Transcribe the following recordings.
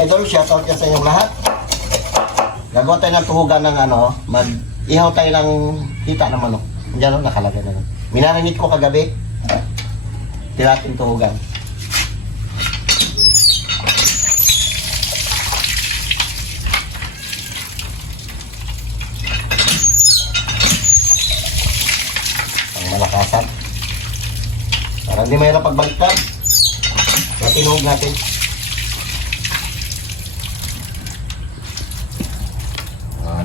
Idol, shoutout ka sa inyong lahat. Gagawa tayo ng tuhugan ng ano, mag-ihaw tayo ng hita ng manok. Diyan nakalagay na lang. Minarinit ko kagabi. Tirating tuhugan. Ang malakasan. Para hindi mahirap pagbaliktad. Kaya tinuhog natin.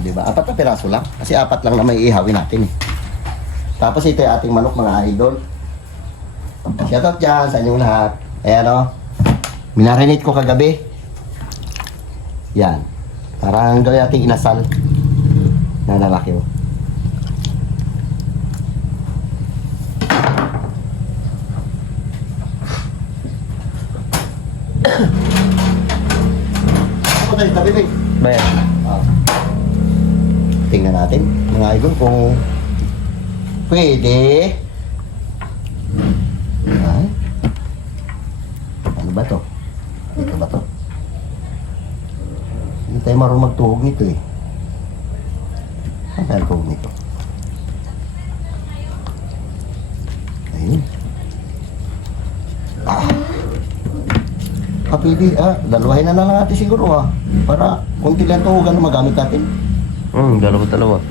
Diba? 4 na piraso lang. Kasi 4 lang na may ihawin natin eh. Tapos ito yung ating manok mga idol. Shoutout dyan sa inyong lahat. Ayan o. Minarinate ko kagabi. Yan. Parang gawin natin inasal. Na lalaki o. Ako tayo tabi ba? Bayan. Tingnan natin mga idol kung pwede. Ay. Ano ba to? Ito ba to? Hindi tayo marunong magtuhog nito eh. Ano tayo tuhog nito? Ayun. Pwede. Dalawahin na lang natin siguro para kunti lang tuhugan na magamit natin. Dalawa.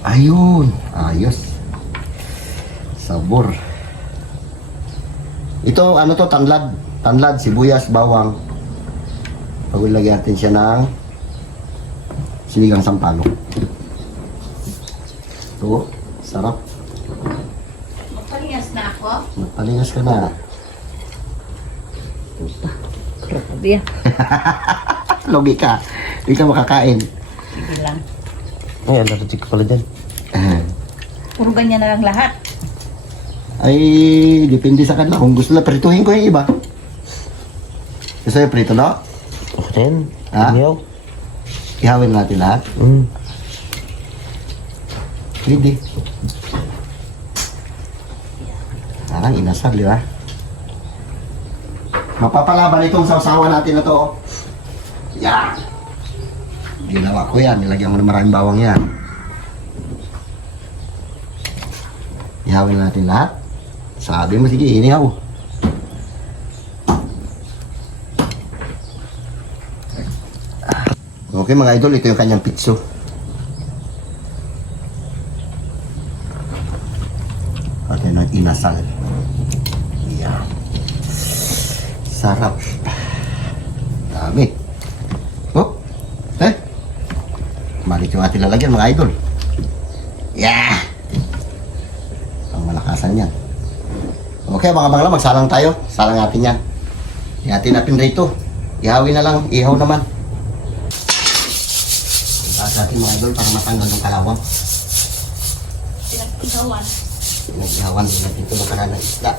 Ayun, ayos. Sabor. Ito, ano to, tanlad. Tanlad, sibuyas, bawang. Pagulagyan natin siya ng sinigang sampalok. Ito, sarap. Magpalingas na ako? Magpalingas ka na. Grabe. Logi ka. Hindi ka makakain. Sige lang. Ay, allergic ka pala dyan. Puro ganyan na lang lahat. Ay, depende sa kanila. Kung gusto na, prituhin ko yung iba. Gusto yung prito, no? Okay na yan. Ha? Inihaw. Ihawin natin lahat. Pwede. Parang inasal, di ba? Mapapalaban itong sausawan natin na to. Yan! Ginawa ko yan. Nilagyan ko na maraming bawang yan. Ihawin natin lahat. Sabi mo, sige, inihaw. Okay mga idol, ito yung kanyang pitso. At yun ang inasal. Yeah. Sarap. Dami. Oh, malit yung ating lalagyan mga idol. Yeah! Ang malakasan yan. Okay mga bangla, magsalang tayo. Salang natin yan. Ihatin natin rito. Ihawin na lang, ihaw naman. Itaas natin mga idol para matanggal ng kalawang. Pinag-ihawan. Pinag-ihawan din natin ito ng ng isda.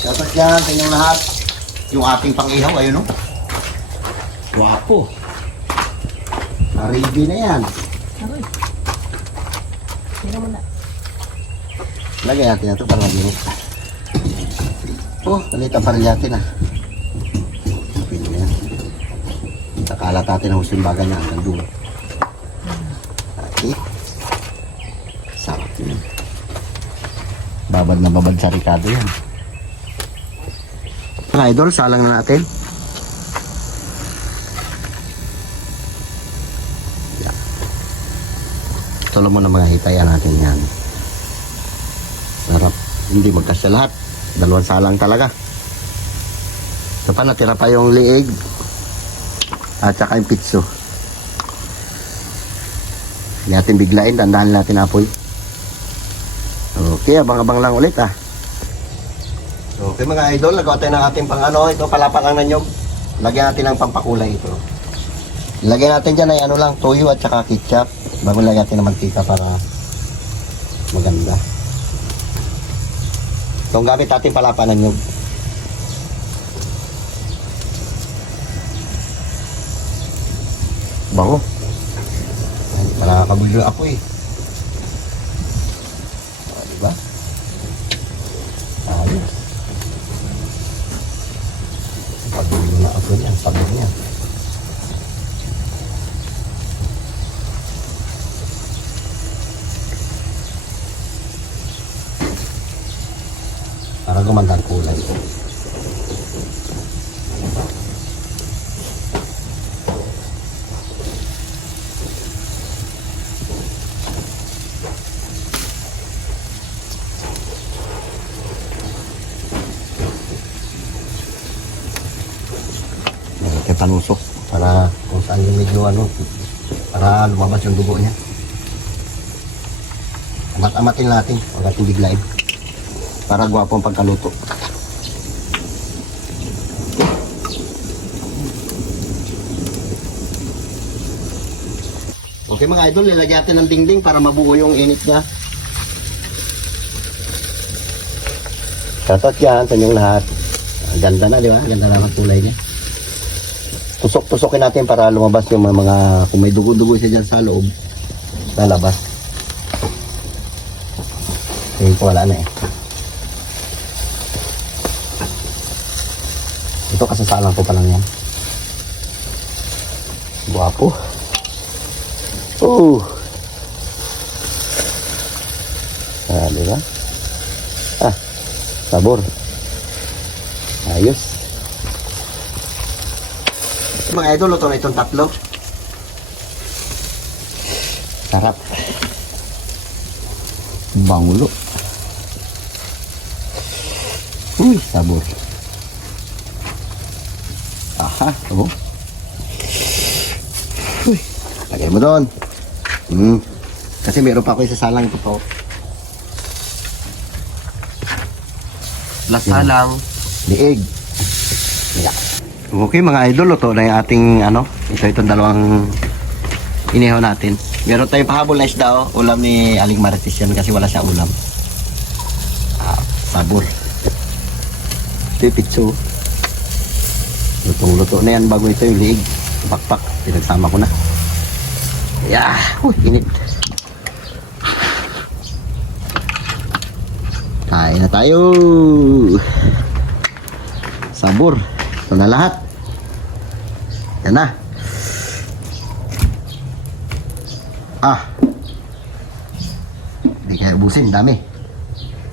Dapat yan sa inyong lahat. Yung ating pang-ihaw, ayun o. Guwapo. Na-ready na yan. Aroy. Sino mo na? Lagay natin na ito para maglinis. Oh, nalita pa rin natin Pwede na yan. Sakalat natin ang hustong bagal na hanggang dulo. Okay. Sarap yun. Babad na babad sa ricado yan. Mga idol, salang na natin. Yan. Tulo mo na mga hitayan natin yan. Sarap. Hindi magkasya lahat. 2 salang talaga. Ito pa, natira pa yung liig. At saka yung pitso. Hindi natin biglain, dandahan natin apoy. Okay, abang-abang lang ulit ah. Okay mga idol, nagawa tayo ng ating pang ano, ito palapakan ng nyog. Lagyan natin ng pampakulay ito. Lagyan natin dyan ay ano lang, toyo at saka ketchup. Bago lagyan natin ng mantika para maganda. Ito ang gamit natin palapan ng nyog. Bango. Para nakakagulo ako eh. Diba? Ayos. Pagulo na ako niyan. Pagulo niya. Para gumandang kulay. Kaya panusok para kung saan yung medyo ano, para lumabas yung dugo niya. Amat-amatin natin, huwag natin biglain para gwapo ang pagkaluto. Okay mga idol, nilagyan natin ng dingding para mabuo yung init niya. Shoutout yan sa inyong lahat. Ang ganda na, di ba? Ganda na ang kulay niya. Tusok-tusokin natin para lumabas yung mga kung may dugo-dugo siya dyan sa loob, lalabas. Tingin ko wala na eh. Ito kasasalang ko pa lang yan. Guwapo. Diba? Sabor. Ayos. Mga idol, luto na itong tatlo. Sarap. Bangulo. Uy, sabor. Aha, oh. Uy, lagay mo doon. Kasi meron pa ako isasalang ito po. Lasalang. Liig. Yeah. Okay mga idol, luto na yung ating ano, itong dalawang inihaw natin. Meron tayong pahabol na isda, oh. Ulam ni Aling Marites yan kasi wala siya ulam. Sabor. Ito yung pitso. Lutong-luto na yan bago ito yung liig. Pakpak, pinagsama ko na. Yeah, init. Kain na tayo. Sabor. Ito na lahat. Yan na. Hindi kaya ubusin, dami.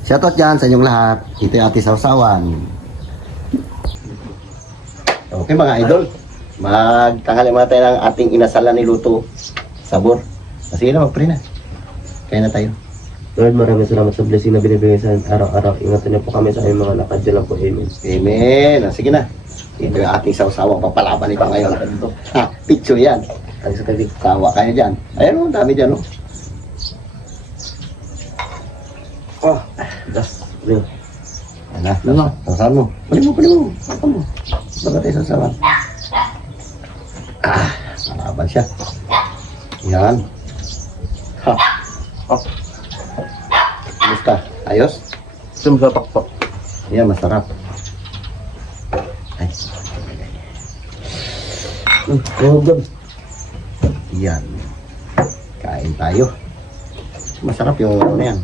Shoutout dyan sa inyong lahat. Ito yung ating sausawan. Okay mga idol, magtanghali muna tayo ng ating inasalan ni Luto. Sabor. Sige na, mag-pray na. Kaya na tayo. Lord, maraming salamat sa blessing na binibigay sa araw-araw. Ingatan niyo po kami sa aming mga lakad. Diyan lang po. Amen. Amen. Sige na. Ito yung ating sausawang papalaban ni pa ngayon. Ha, picture yan. Ay, sa kabi, kawa kaya dyan. Ayan o, dami dyan o. Das. Real. Yan na, sausawan mo. Pali mo. Pali mo. Baga tayo sausawan. Palaban siya. Yan. Ha. Kumusta? Ayos? Sumsapak po. Yan, masarap. Ay. God. Yan. Kain tayo. Masarap yung ano na yan.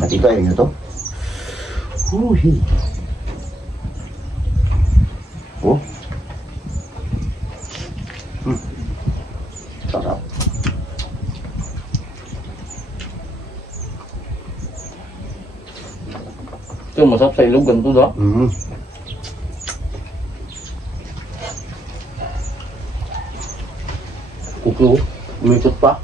At ito, ayun nyo to. Uy. Oh. Sarap. Ito, masarap sa ilog. Ganito da. Kuko. Umikot pa.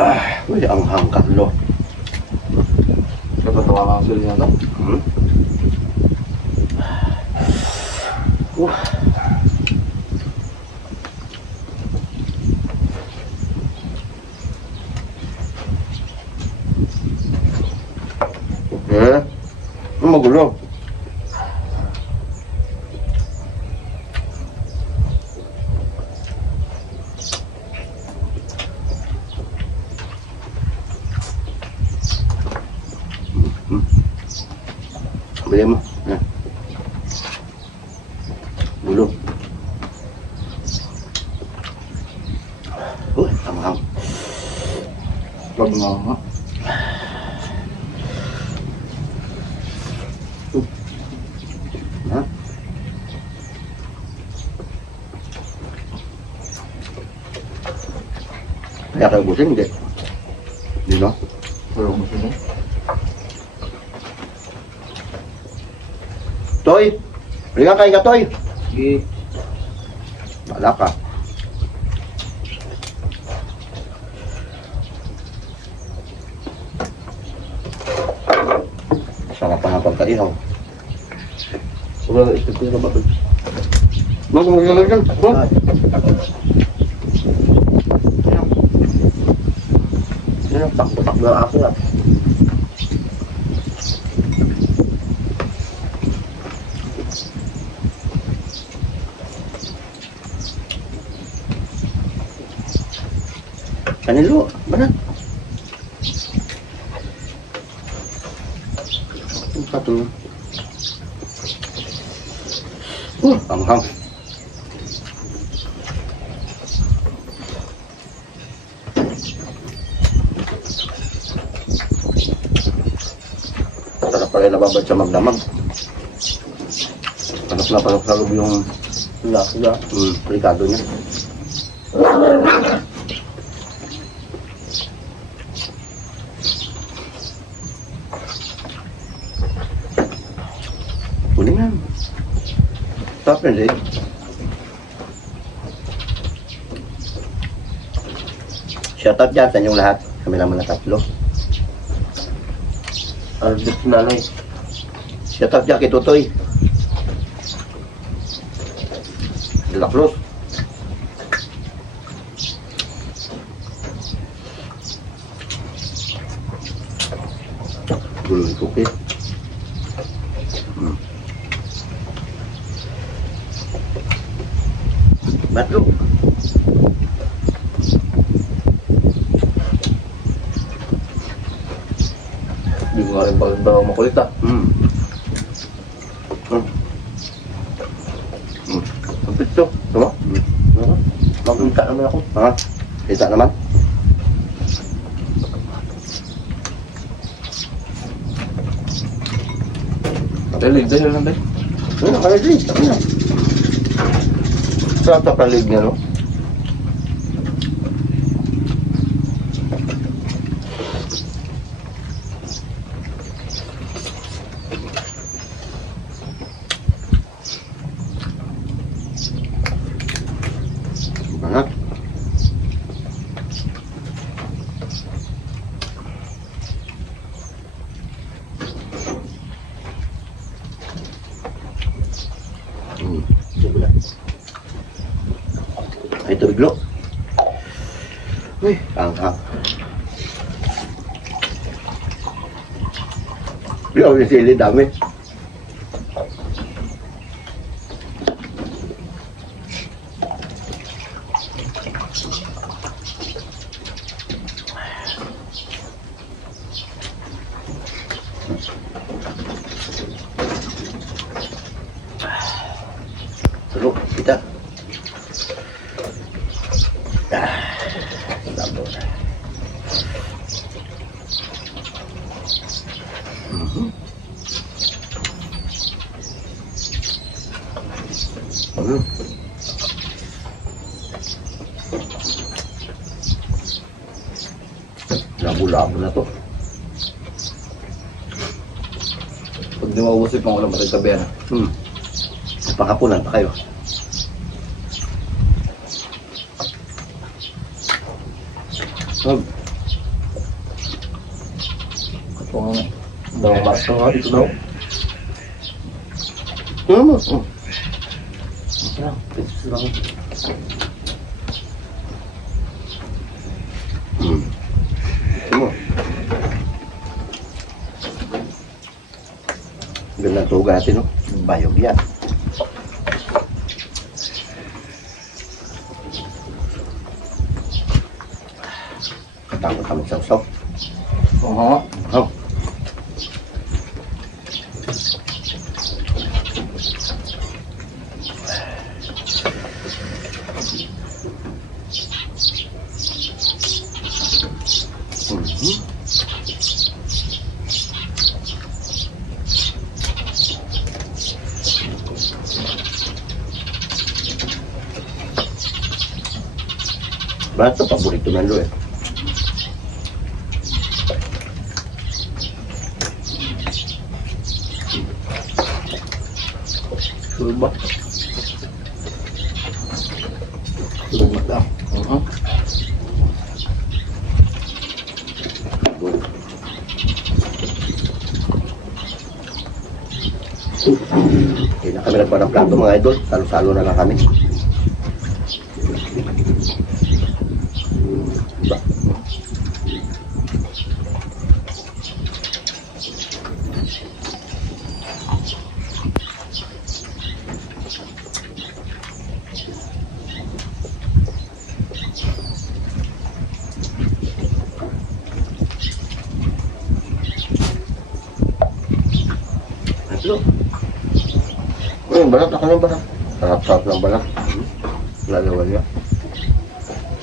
Uy, ang Carlo. Napatawa ka ang sili niya, no? Hmm? Eh, ang magulo. Bili mo. Yan. Bulong. Uy, tamang. Wag nga nga. Ha? Kaya kayo busing, hindi. Hindi, no? Wala mo sila. Toy! Halika kain ka, Toy! Sige. Wala ka. Sarap pa ng pagkaihaw. Wala na isip ko na ba? Mag-mag-mag dyan. Yan, takbo-takbo ng aso yan. Kanilo, banat. Ang pato. Panghang. Sarap pala yung nababad sa magdamag. Panok sa loob yung Sila. ricado niya. Huli nga. Stop yun, Jay. Shoutout dyan sa inyong lahat. Kami naman na tatlo. Albert nanay. Shoutout dyan kay Tutoy. De la Cruz. Gulong cookie. Batlog. Hindi ko nga rin pala makulit ah. Ang pito. Tama? Magkita naman ako. Ha? Kita naman? Nakalig dahil lang dahil. Ano, nakalig. Ano? Sarap sa kalig niya, no? Bangat. Ay, tubiglo. Uy, ang. Yo, yung sili dami. Tulog, kita. Labo na. Labo-labo na to. Pag di maubusip ang ulam, matagtabi na. Pakapunan pa kayo. Kung daw basta nga dito daw. Sarap. Sarap. Ano? Ganda tuga natin, no? Bayog yan. Tamang saw-saw. Oo. Oh. Ba't ito paborito ng Lo eh? Sulit ba? Sulit ba daw? Hindi na kami nagpa ng plato mga idol. Salo-salo na lang kami. Diba? Ito. Balat, ako ng balat. Sarap-sarap ng balat. Lalawan niya.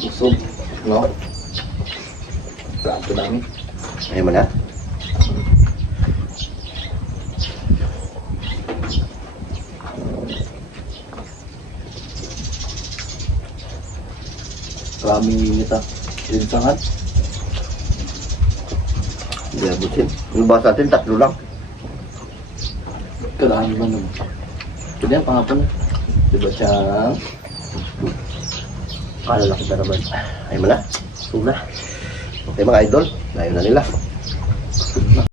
Busog. No? Plato namin. Ayaw mo na? Maraming init ah. Linsangan. Hindi abutin. Yung basa natin, 3 lang. Kailangan naman naman. Ito yan, pangapon. Diba siya? Kalalaki na naman. Ayaw mo na? Sula. Okay mga idol, layo na nila.